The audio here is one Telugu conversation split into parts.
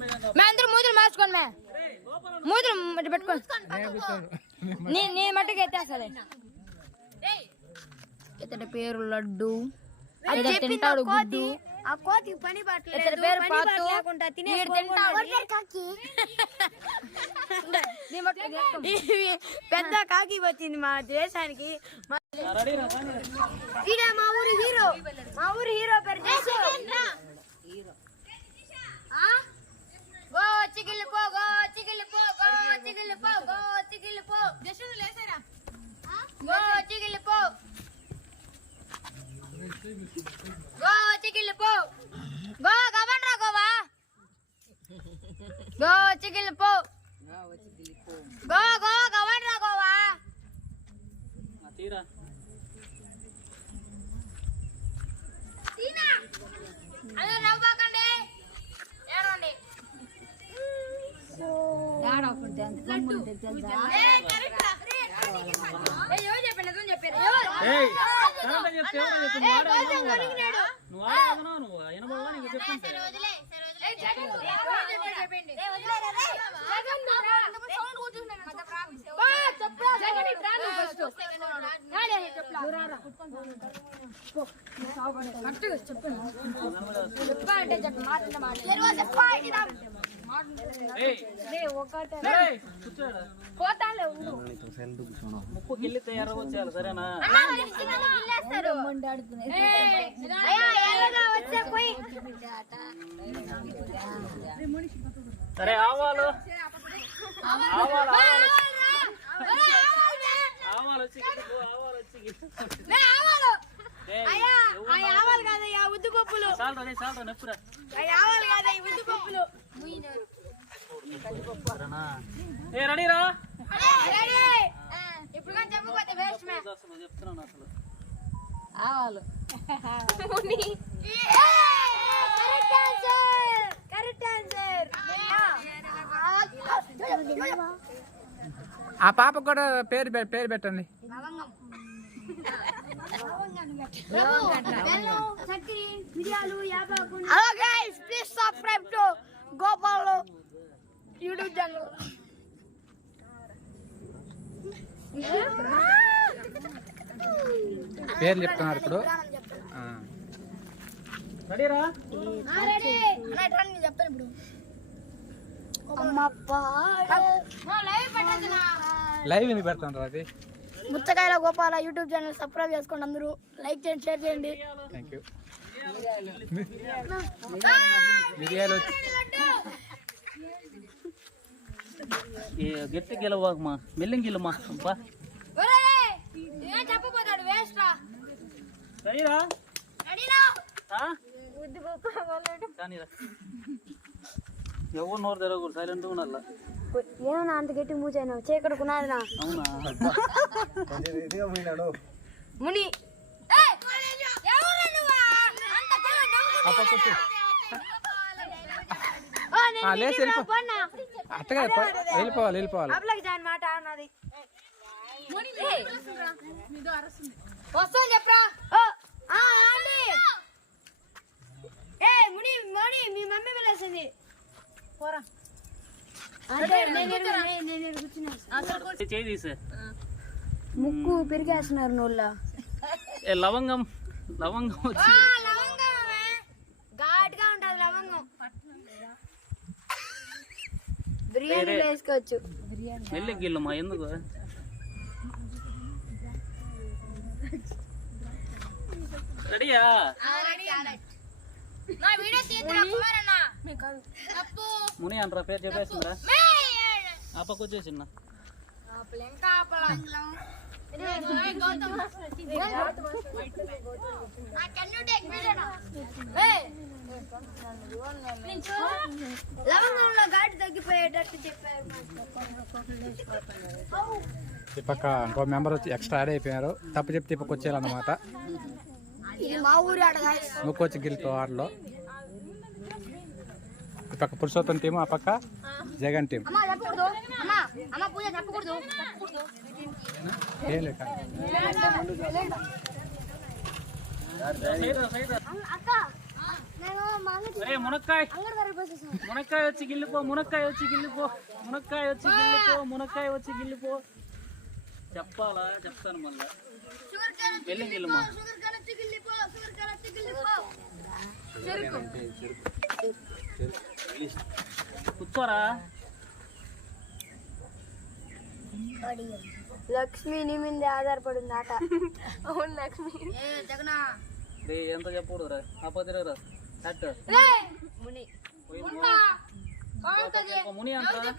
మే అందరూ మూతులు మార్చుకోండి మే మూతులు పెట్టుకోండి నీ మట్టుకు ఎత్తేసలే ఇతడి పేరు లడ్డు తింటాడు గుడ్డు ఆ కోతికి పని ఇతడి పేరు పాతు పెద్ద కాకి వచ్చింది మా దేశానికి. మా ఊరి హీరో పేరు గో చిగిలిపో గో చిగిలిపో గో చిగిలిపో గో చిగిలిపో జషును లేసారా గో చిగిలిపో గో చిగిలిపో గో గవన్రా గోవా గో చిగిలిపో గో గో గవన్రా గోవా తీరా తీనా అదే నవ్వకండి ఏడండి ముప్పు గిల్లి తయారవచ్చేయాలి సరేనా? సరే ఆవాలు ఉద్దుపప్పులు నెప్పురా ఉద్దుపప్పులు రెడీరా ఇప్పుడు చెప్పకపోతే వేస్ట్ మే చెప్తున్నాను అసలు ఆవాలు ఆ పాప కూడా పేరు పెట్టండి. Hello guys, please subscribe to Gopal YouTube channel. పేర్లు చెప్తున్నారు ఇప్పుడు. రెడీరా చెప్తాను లైవ్ ఎందుకు పెడతాను అది. ముచ్చకాయల గోపాల యూట్యూబ్ ఛానల్ సబ్స్క్రైబ్ చేసుకోండి, అందరూ లైక్ చేయండి, షేర్ చేయండి. Thank you. మిరియాలు గట్టి గెలవాకమా మెల్లిం గెలమా చెప్పబోతాడు వేస్ట్ రా రెడీరా రెడీరా కానీరా ఎవరు నోరు తెరవకూడదు సైలెంట్గా ఉండాల. ఏమన్నా అంత గట్టి మూచాను చీకడుకున్నారా అవునా ముని లేచి అట్టగా వెళ్ళిపోవాలి. మాట అన్నది వస్తాను చెప్పరా ముని ముని మీ మమ్మీ పిలిచింది పోరా. చేయి తీసే ముక్కు పెరిగేస్తున్నారు నోళ్ళ. లవంగం వచ్చి ఘాటుగా ఉంటది లవంగం, బిర్యానీలో వేసుకోవచ్చు. మెల్లి గిల్లమ్మా ఎందుకు రెడీయా? నా వీడియో తీద్దురా కుమారన్నా అప్పు ముని అంటారా పేరు చెప్పేసిందిరా ఆ పక్క వచ్చేసిన ఇంకా పలాంగలం గౌతమ్ నా కెన్ యు టేక్ వీడియో లవంగంలో ఘాటు తగ్గిపోయేటట్టు చెప్పారు. ఈ పక్క ఇంకో మెంబర్ వచ్చి ఎక్స్ట్రా యాడ్ అయిపోయారు. తప్పు చెప్తే ఈ పక్క వచ్చేయాలన్నమాట. ఇది మా ఊరి ఆడ నువ్వుకొచ్చి గెలుతో ఆటలో ఈ పక్క పురుషోత్తం టీము, ఆ పక్క జగన్ టీం. పూజ చెప్పకూడదు ఏం లేక అక్క అరే మునక్కాయ మునక్కాయ వచ్చి గిల్లిపో, మునక్కాయ వచ్చి గిల్లిపో, మునక్కాయ వచ్చి గిల్లిపో, మునక్కాయ వచ్చి గిల్లిపో. చెప్పాలా? చెప్తాను మళ్ళా. వెళ్ళి గిల్లుమా. కూర్చోరా. లక్ష్మి నీ మీద ఆధారపడింది ఆట. అవును లక్ష్మి. ఎంత చెప్పకూడదు రా. ఆపదిరా ముని అంటారా?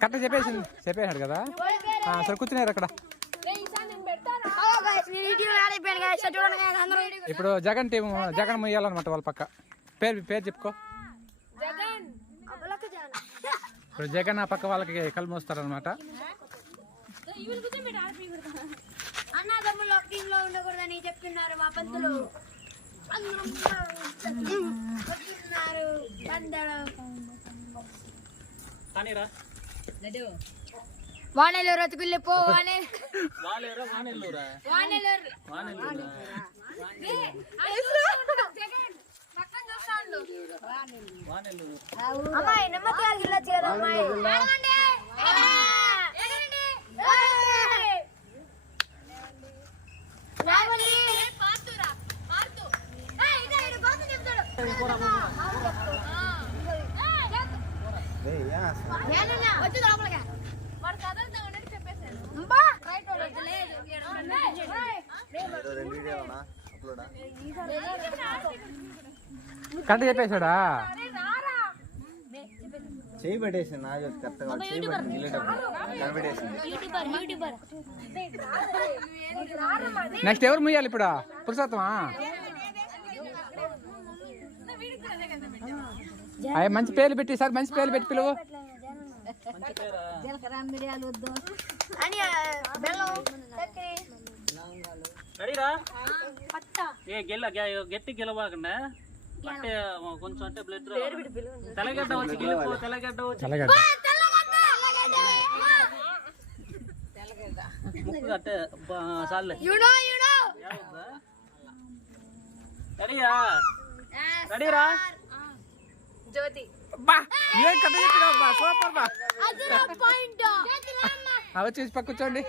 కరెక్ట్ చెప్పేసాడు కదా. సరే కూర్చున్నారు అక్కడ. ఇప్పుడు జగన్ టీం, జగన్ మొయ్యాలన్నమాట వాళ్ళ పక్క. పేరు చెప్పుకో. ఇప్పుడు జగన్ ఆ పక్క వాళ్ళకి కళ్ళు మోస్తారనమాట. అన్నదమ్ములు ఒక టీమ్ లో ఉండకూడదని చెప్తున్నారు మా పంతులు. వానెలు రతుకుల్లిపో. అమ్మాయి నమ్మకాలు గిల్లొచ్చు కదా అమ్మాయి. కరెక్ట్ చెప్పేశాడా? చేయి పెట్టేసి నెక్స్ట్ ఎవరు ముయ్యాలి ఇప్పుడు? పురుషోత్తమా? అయ్యి మంచి పేర్లు పెట్టి సార్, మంచి పేర్లు పెట్టి పిలువు. గట్టి గెలవకుండా అంటే కొంచెం అంటే బ్లడ్ తెల్లగడ్డ వచ్చి గెలిపో. తెల్లగడ్డ వచ్చి ముక్కు అంటే చాలే. రెడీయా? రెడీరా? జ్యోతి ఏం కథ చెప్పినావు? సూపర్ బా. వచ్చేసి పక్క కూర్చోండి.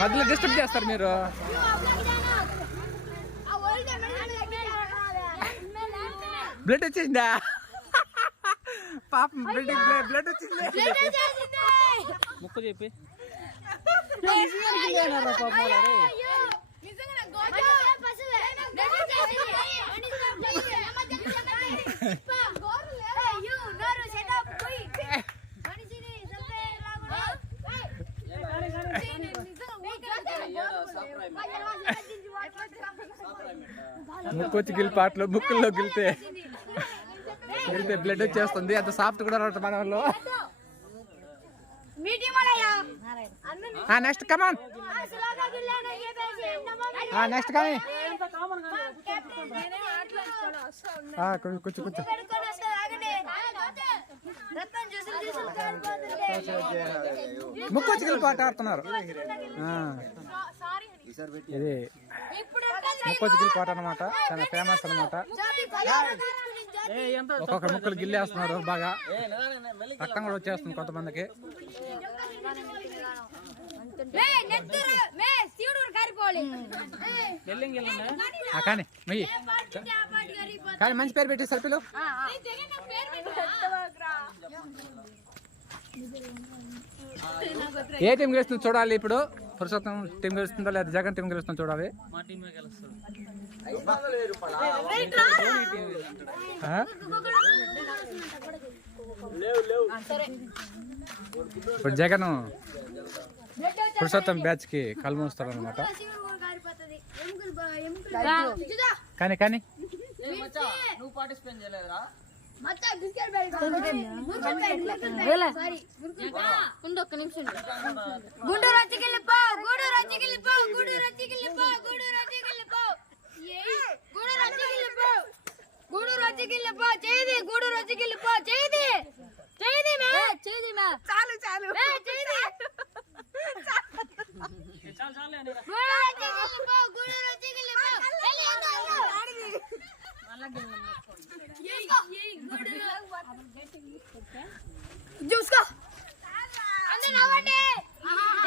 మధ్యలో డిస్టర్బ్ చేస్తారు మీరు. బ్లడ్ వచ్చిందా? పాపం బ్లడ్ వచ్చింది. ముక్కు చెప్పి ముక్కొచ్చి గిల్పాట్లో ముక్కుల్లో గిలితే బ్లడ్ వచ్చేస్తుంది. అంత సాఫ్ట్ కూడా రావట్లేదు మన వాళ్ళు. Next come on. నెక్స్ట్ కానీ కూర్చో కూర్చో. ముక్కొచ్చి గిల్పాట ఆడుతున్నారు. ఇది ముక్కొచ్చి గిల్పాట అనమాట. చాలా ఫేమస్ అనమాట. ఒక్కొక్క ముక్కలు గిల్లేస్తున్నారు బాగా. రక్తం కూడా వచ్చేస్తుంది కొంతమందికి. కానీ మెయ్యి కానీ మంచి పేరు పెట్టి సర్పిలు. ఏ టీం గెలుస్తుంది చూడాలి ఇప్పుడు. పురుషోత్తం టీం గెలుస్తుందా లేదా జగన్ టీం గెలుస్తుందో చూడాలి. ఇప్పుడు జగన్ పురుషోత్తం బ్యాచ్ కి కళ్ళు మూస్తారు అనమాట. కానీ కానీ నువ్వు పార్టిసిపేట్ చేయలేదురా? గుంటూరు రచ్చికెళ్ళిపో. గూడూరు రచ్చికెళ్ళిపో. గూడూరు రచ్చికెళ్ళిపో. గూడూరు రచ్చికెళ్ళిపో. గూడూరు రచ్చికెళ్ళిపో. గూడూరు వచ్చి గిల్లిపో చేది గూడూరు వచ్చి గిల్లిపో చేది చేది మే చాలు చాలు చాలు చాలు అండి గూడూరు వచ్చి గిల్లిపో చూసుకో అందరూ నవ్వండి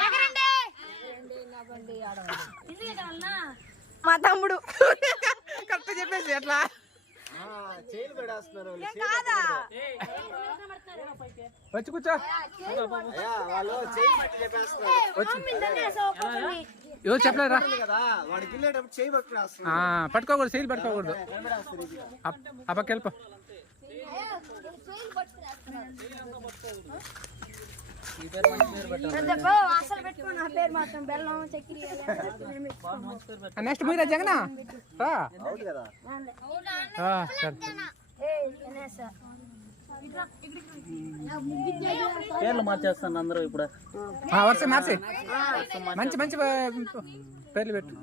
ఎగరండి మా తమ్ముడు కరెక్ట్ చెప్పేసి ఎట్లా చైన్ పడేస్తున్నారు కాదా వచ్చి కూర్చో వాళ్ళు చైన్ పట్టి చెప్పేస్తున్నారు ఎవరు చెప్పలేరా కదా వాడికి వెళ్ళేటప్పుడు చేయి పట్టుకునేస్తున్నారు పట్టుకోకూడదు సైలు పట్టుకోకూడదు ఆ పక్క వెళ్ళిపో అసలు పెట్టుకో నా పేరు మాత్రం బెల్లం చక్కెర నెక్స్ట్ మీరా జగనా రా అవును కదా సరే పేర్లు మార్చేస్తాను అందరూ ఇప్పుడు వరుస మార్చి మంచి మంచి పేర్లు పెట్టు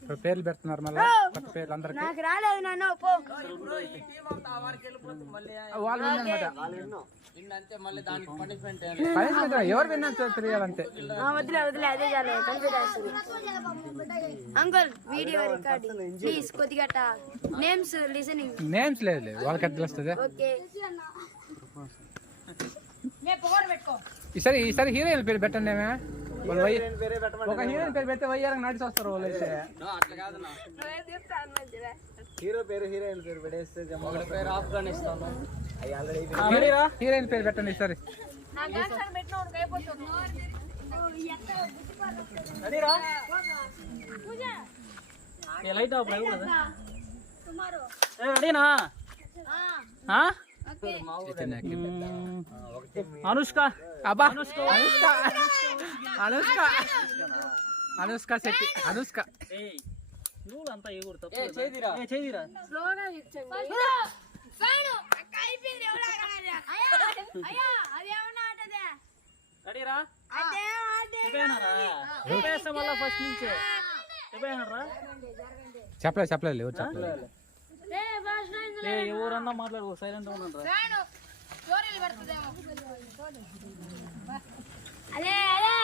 ఇప్పుడు పేర్లు పెడుతున్నారు మళ్ళీ కొత్త పేర్లు అందరికి నాకు రాలేదు నాన్న పో వాళ్ళు విన్నమాట అంతే మళ్ళీ దానికి పనిష్మెంట్ ఎవరు విన్నా తెలియాలంతే వదిలే వదిలే అదే చాలు confuse uncle video recording please కొద్దిగా నేమ్స్ లిసనింగ్ నేమ్స్ లేదు వాళ్ళకి ఎట్లా వస్తుంది ఓకే ఈసారి హీరోయిన్ పేరు పెట్టండి ఏమే వాళ్ళు వేరే పెట్టమని ఒక హీరోయిన్ పేరు పెడితే వయ్యారంగా నడిచి వస్తారు వాళ్ళు అయితే అట్లా కాదు హీరో పేరు హీరోయిన్ పేరు పెడేస్తే ఒకటి పేరు ఆఫ్ఘనిస్తాన్ అవి ఆల్రెడీ హీరోయిన్ పేరు పెట్టండి ఈసారి లైట్ ఆఫ్ రెడీనా అనుష్క అబ్బా అనుష్క శెట్టి అనుష్క నువ్వు అంతా ఎగురు తప్పు చేదిరా స్లోగా ఇచ్చండి ఫైన్ అక్క అయిపోయింది ఎవరా అయ్యా అది ఏమన్నా ఆటదే రెడీరా అదే ఆటే చెప్పేనారా చెప్పేస్తా మళ్ళా ఫస్ట్ నుంచే చెప్పేనారా చెప్పలేదు ఎవరు చెప్పలేదు రే ఫస్ట్ నైన్ ఎవరన్నా మాట్లాడు సైలెంట్ ఉన్నారా ఫైన్ స్టోరీలు పెడుతుందేమో అలే అలే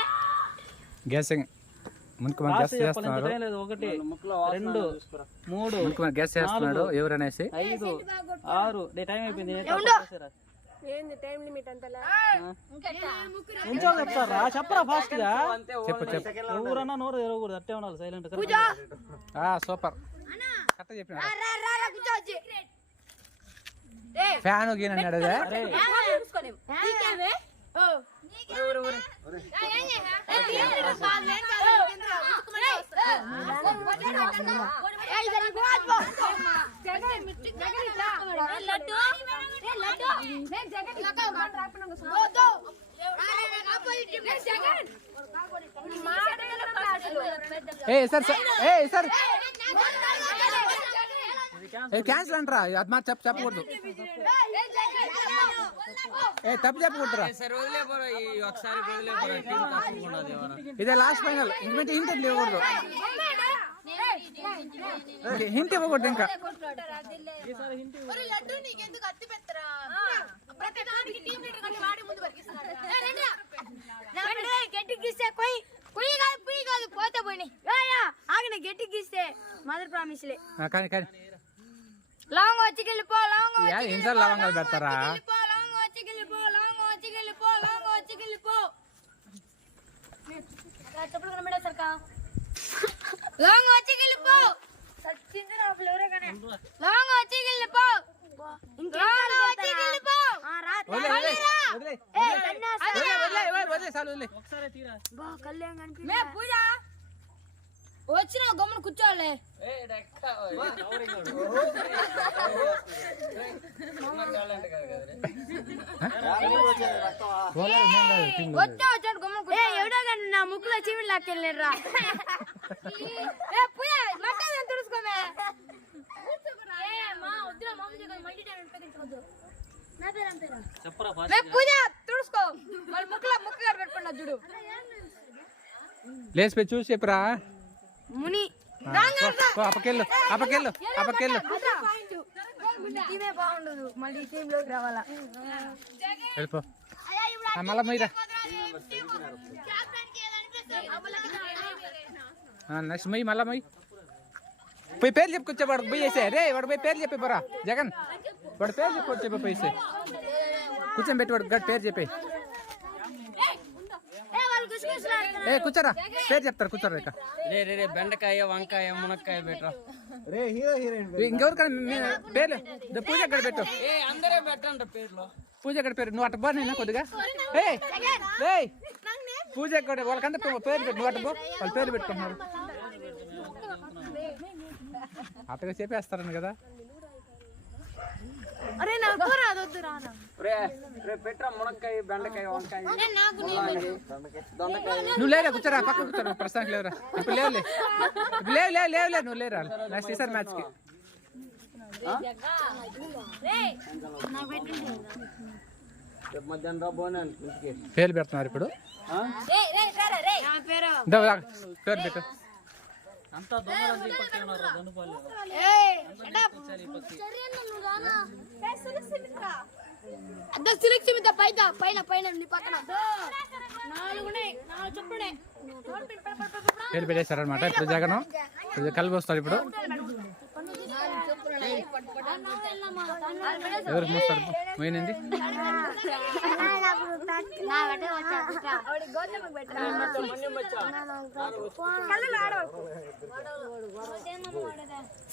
గ్యాసింగ్ మునికి మన గ్యాస్ చేస్తున్నారు లేదు 1 2 3 మునికి మన గ్యాస్ చేస్తున్నాడు ఎవరనేసి 5 6 టైం అయిపోయింది ఏంది టైం లిమిట్ అంతలా ఎంచో చెప్తారా చెప్పరా ఫాస్ట్ గా చెప్పు ఎవరన్నా నోరు తెరవకూడదు అట్టే ఉండాలి సైలెంట్ సూపర్ కరెక్ట్ చెప్పిన రా రా రా కూర్చోవచ్చు ఫ్యాన్ గీన్ అన్నాడు అదే చూసుకోని నీకేమే ఓ సార్ క్యాన్సిల్ అంటారా అది మా చెప్పకూడదు తప్పు చెప్పకూడదురా ఇదే లాస్ట్ ఫైనల్ ఇంకంటే హింట్ ఇవ్వకూడదు హింట్ ఇవ్వకూడదు ఇంకా పోతే పోయి ఆగిన గట్టి గీస్తే మదర్ ప్రామిస్లే కానీ కానీ లాంగ్ వచ్చి వెళ్ళిపో లాంగ్ ఎన్నిసార్లు లవంగాలు పెడతారా లాంగ్ వచ్చి వెళ్ళిపో లాంగ్ వచ్చి వెళ్ళిపో లాంగ్ వచ్చి వెళ్ళిపో చెప్పులు కనబడేసరికా లాంగ్ వచ్చి వెళ్ళిపో సచ్చింది నా ఫ్లోరే కానీ లాంగ్ వచ్చి వెళ్ళిపో ఇంకా వచ్చి వెళ్ళిపో ఒకసారి తీరా బా కళ్యాణ్ కనిపి మే పూజ వచ్చిన గమ్మున కూర్చోలే వచ్చా వచ్చాడు గమ్మున ఎవడో కానీ నా ముక్కులో చీమిడి లాక్కెళ్ళారా తుడుచుకోమే చెప్పరా పూజ తుడుచుకో మళ్ళీ ముక్కులో పెట్టుకున్నా చూడు లేచిపోయి చూసి చెప్పురా ముని అప్పకెళ్ళు టీమే బాగుండదు, మళ్ళీ టీమ్ లోకి రావాలా. వెళ్ళిపో. మళ్ళా మీరా నెక్స్ట్ మొయ్యి, మళ్ళా మొయ్యి. పోయి పేరు చెప్పుకొచ్చే వాడు పోయి వేసే. రే వాడు పోయి పేరు చెప్పి పోరా జగన్. వాడు పేరు చెప్పుకొచ్చే పోయిసే. కూర్చొని పెట్టి వాడు పేరు చెప్పి. ఏ కూర్చోరా, పేరు చెప్తారు కూర్చోరా. ఇక రే రే రే బెండకాయ వంకాయ మునక్కాయ బెట్రా. ఇంకెవరికైనా పేర్లు పూజ ఎక్కడ పెట్టు. అందరే పెట్టండి పేర్లు. పూజ ఎక్కడ పేరు నువ్వు అట్ట బో. నేను కొద్దిగా పూజ ఎక్కడ వాళ్ళకంతా పేరు పెట్టు. నువ్వు అట్ట బో, వాళ్ళు పేర్లు పెట్టుకుంటున్నారు. అట్టగా చెప్పేస్తారని కదా. అరే నాకు రాదొద్దు రానా. రే రే పెట్రా మునక్కాయ బెండకాయ వంకాయ నువ్వు లేరా కూర్చోరా, పక్క కూర్చోరా. ప్రస్తుతానికి లేవురా ఇప్పుడు. లేవులే లేవు నువ్వు లేరా. నెక్స్ట్ ఈసారి మ్యాచ్కి మధ్యాహ్నం రాబోనాను ఇంటికి. పేర్లు పెడుతున్నారు ఇప్పుడు. పేరు పెట్టు. అంతా దొంగలు పక్కన దొంగపాలు. పైన పైన పక్కన పేరు పెట్టేశారనమాట. ఇప్పుడు జగన్ ఇప్పుడు కలిపి వస్తాడు. ఇప్పుడు ఎవరికి మోస్తాడు పోయినండి.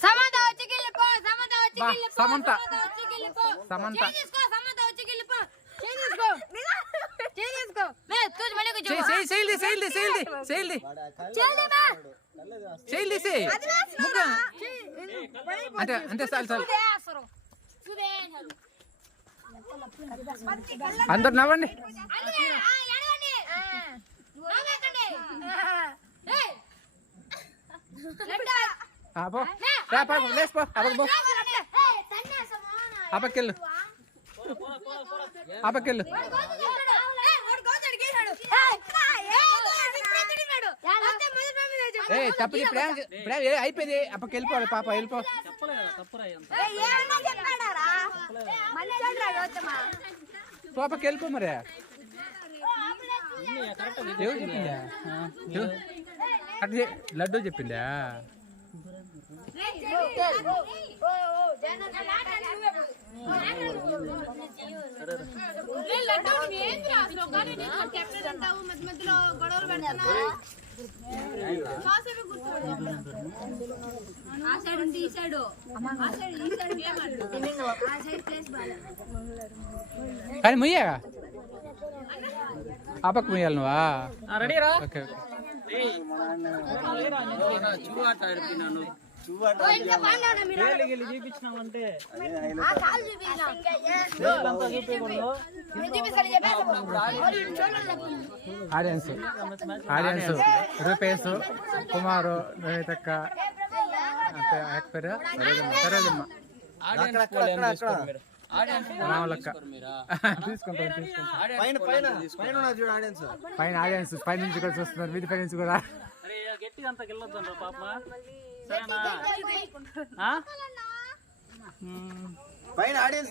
సమంత వచ్చి గిల్లిపో, సమంత వచ్చి గిల్లిపో, సమంత వచ్చి గిల్లిపో. సమంత సమంత వచ్చి గిల్లిపో. చేసుకో మే తూజ్ మళ్ళీ కూర్చో. అంటే అంటే చాలు అందరు నవ్వండి. లేచిపో అప్పకెళ్ళు అప్పకెళ్ళు. ఏ తప్పు ఇప్పుడు అయిపోయింది. అప్పకి వెళ్ళిపోవాలి పాప. వెళ్ళిపో. పాపకి వెళ్ళిపో. మరి ఎవరు చెప్పిందా? అట్లా లడ్డు చెప్పిందా? కానీ ముయ్యగా ఆ పక్క ముయ్యాలి నువ్వా? రెడీరా? ఓకే చూపించినామంటే ఆడియన్స్ రూపేష్ కుమారు రోహితక్క పేరు సరోజమ్మ రాములక్క. తీసుకుంటాం పైన ఆడియన్స్ పై నుంచి కూడా చూస్తున్నారు. వీధి పై నుంచి కూడా. గట్టిగా అంతా గెలవద్దు పాప.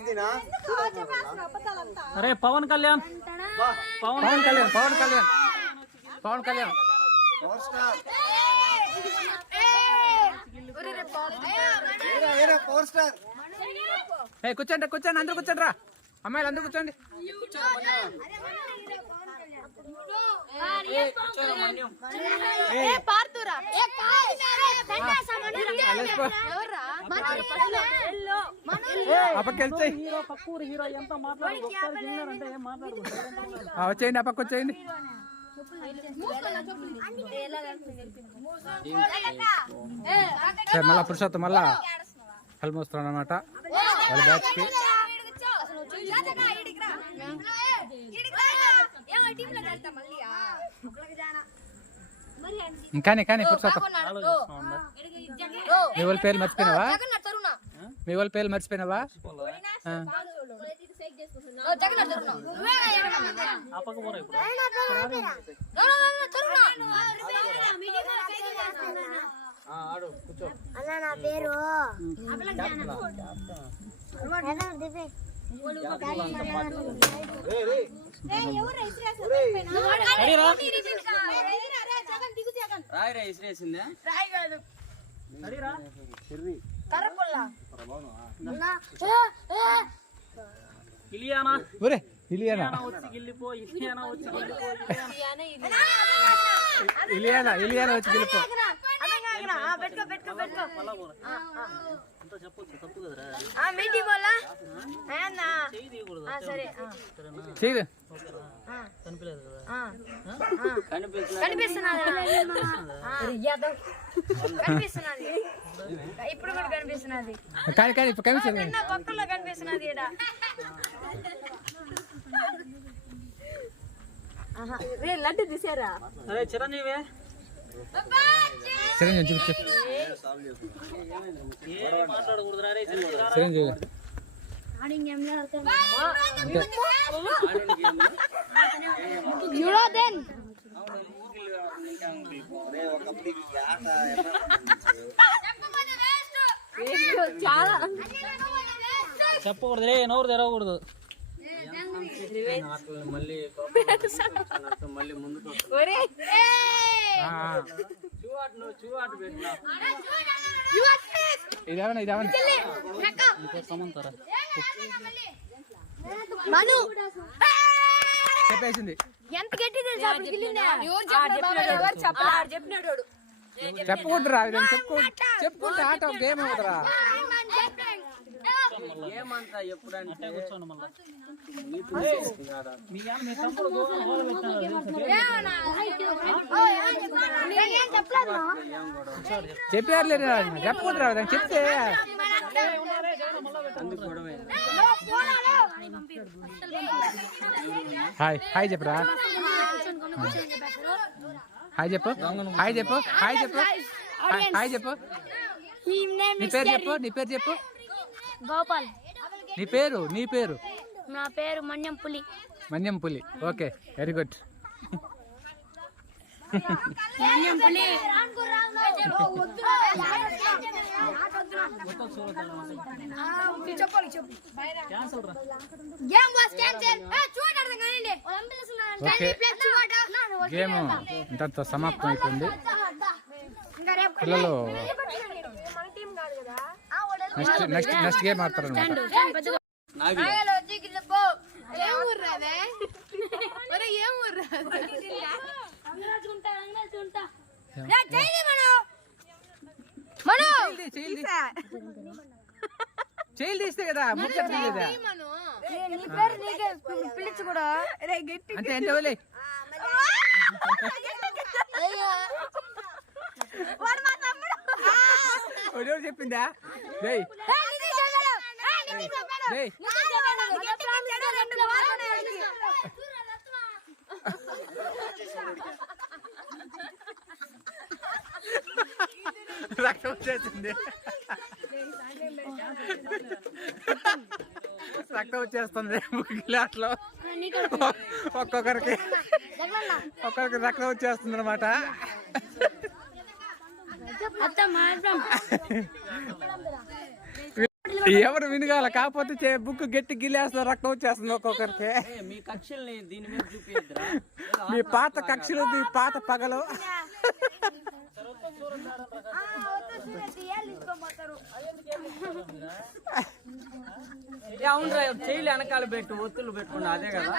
సరేనా? అరే పవన్ కళ్యాణ్ పవన్ కళ్యాణ్ పవన్ కళ్యాణ్ పవన్ కళ్యాణ్ కూర్చోండి కూర్చోండి అందరూ కూర్చోండి రా. అమ్మాయిలు అందరూ కూర్చోండి. పక్కూరు హీరో ఎంత మాట్లాడారంటే వచ్చేయండి. ఆ పక్క వచ్చేయండి. మళ్ళా పురుషోత్తం మళ్ళా కళ్ళు మోస్తున్నాడు అనమాట వాళ్ళ బ్యాచ్ కి. కానీ కానీ పురుషోత్తం మీ వాళ్ళ పేర్లు మర్చిపోయినావా? మీ వాళ్ళ పేర్లు మర్చిపోయినావా? ఆడు కూర్చో. అన్న నా పేరు రాయిరా ఇసిరేసిందే. ఇలియానా ఒరే ఇలియానా వచ్చి గిల్లిపో, ఇలియానా వచ్చి గిల్లిపో, ఇలియానా ఇలియానా వచ్చి గెలుపు. అంతా చెప్పొచ్చు, తప్పు కదరా. మీటింగ్ వల్ల చేయి తీయకూడదు. సరే చేయదు కనిపించలేదు కదా. కనిపిస్తున్నది ఇప్పుడు కూడా కనిపిస్తున్నది కానీ కానీ ఇప్పుడు కనిపించదు. పక్కలో కనిపిస్తున్నది ఈడ. లడ్డు తీసారా? అరే చిరంజీవి చిరంజీవి చూపించు. ఏం మాట్లాడకూడదురా రే చిరంజీవి. చిరంజీవి చాలా చెప్పకూడదు రే, నోరు తెరవకూడదు. మళ్ళీ మళ్ళీ ముందుకు చూవాటు పెట్టినా. ఇదేమన్నా ఇదేమన్నా సమంతారా చెప్పేసింది. ఎంత గట్టి చెప్పినాడు చెప్పకూడదురా చెప్పుకుంటే ఆట గేమ్ అవుతురా. ఏమంతా ఎప్పుడంటే కూర్చోండి మళ్ళా. మీ తమ్ముడు గోల పెట్టాడు. చెప్పారులే చెప్పకూడదురా చెప్తే. అందుకు గొడవే. హాయ్ హాయ్ చెప్పురా. హాయ్ చెప్పు హాయ్ చెప్పు హాయ్ చెప్పు హాయ్ చెప్పు. నీ పేరు చెప్పు నీ పేరు చెప్పు. గోపాల్. నీ పేరు నీ పేరు? నా పేరు Manyam Puli. Manyam Puli. Okay very good. Manyam Puli. Okay game ఇంతతో సమాప్తం అయిపోయింది. పిల్లలు నెక్స్ట్ గేమ్ ఆడతారు అనమాట. చేయి తీస్తే కదా ముచ్చట తీయదా పిలిచి కూడా అంటే అంటే వదిలే. చెప్పిందా జై జై రక్తం వచ్చేసింది. రక్తం వచ్చేస్తుంది గ్లాస్లో. ఒక్కొక్కరికి రక్తం వచ్చేస్తుంది అనమాట. ఎవరు వినగాల కాకపోతే బుక్ గట్టి గిల్లేస్తున్నారు, రక్తం వచ్చేస్తుంది ఒక్కొక్కరికి. మీ కక్షల్ని దీని మీద చూపిద్దురా. మీ పాత కక్షలు మీ పాత పగలు. అవునరా చేయలు వెనకాల పెట్టు, ఒత్తులు పెట్టుకున్నా అదే కదా.